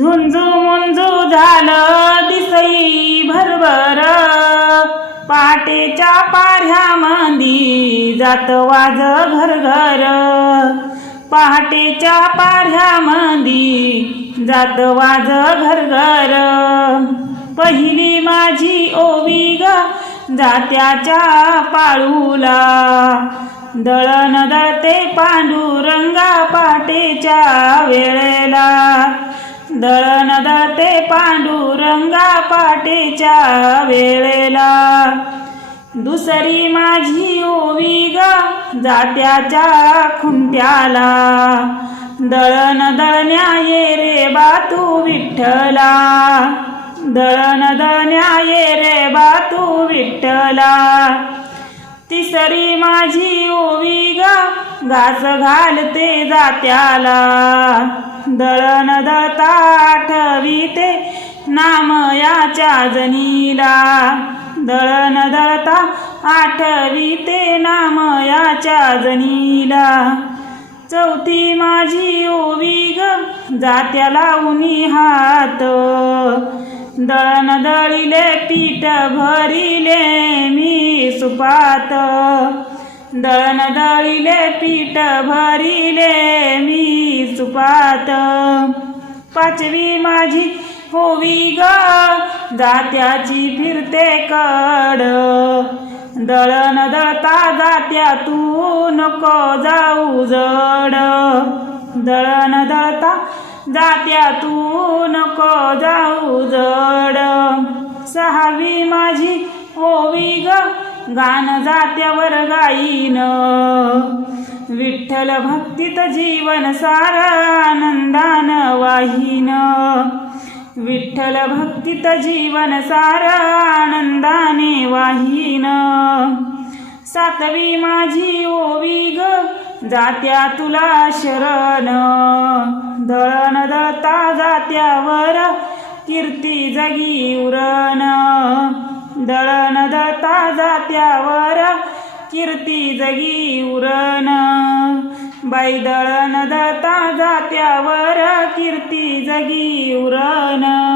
झुंजू मुंजू झालं दिसई भरभर. पाटेच्या पाऱ्यामंदी जात वाज घर घर. पहाटेच्या पाऱ्यामंदी जात वाज घर पहिली माझी ओवी ग जात्याच्या पाळूला. दळण दळते पांडुरंगा पाटेच्या वेळेला. दळण दाते पांडुरंगा पाटेच्या वेळेला. दुसरी माझी ओवी ग जात्याच्या खुंट्याला. दळण दळण्या ये रे बातू विठ्ठला. दळण दळण्या ये रे बातू विठ्ठला. तिसरी माझी ओवी घास घालते जात्याला. दळण दळता आठवीते नाम याच्या जनीला. दळण दळता आठवीते नाम याच्या जनीला. चौथी माझी ओवी ग जात्याला उनी हात. दळण दळिले पीठ भरिले मी सुपात. दळण दळिले पीठ भरिले मी सुपात. पाचवी माझी होवी ग जात्याची फिरते कड. दळण दळता जात्या तू नको जाऊ जड. दळण दळता जात्या तू नको जाऊ जड. सहावी माझी होवी ग गान जात्यावर गाईन. विठ्ठल भक्तीत जीवन सार आनंदान वाहीन. विठ्ठल भक्तीत जीवन सार आनंदाने वाहीन. सातवी माझी ओवी ग जात्या तुला शरण. दळण दळता जात्यावर कीर्ती जगी उरण. दळण दळता जात्यावर कीर्ती जगी उरण. बाई दळण दळता जात्यावर कीर्ती जगी उरण.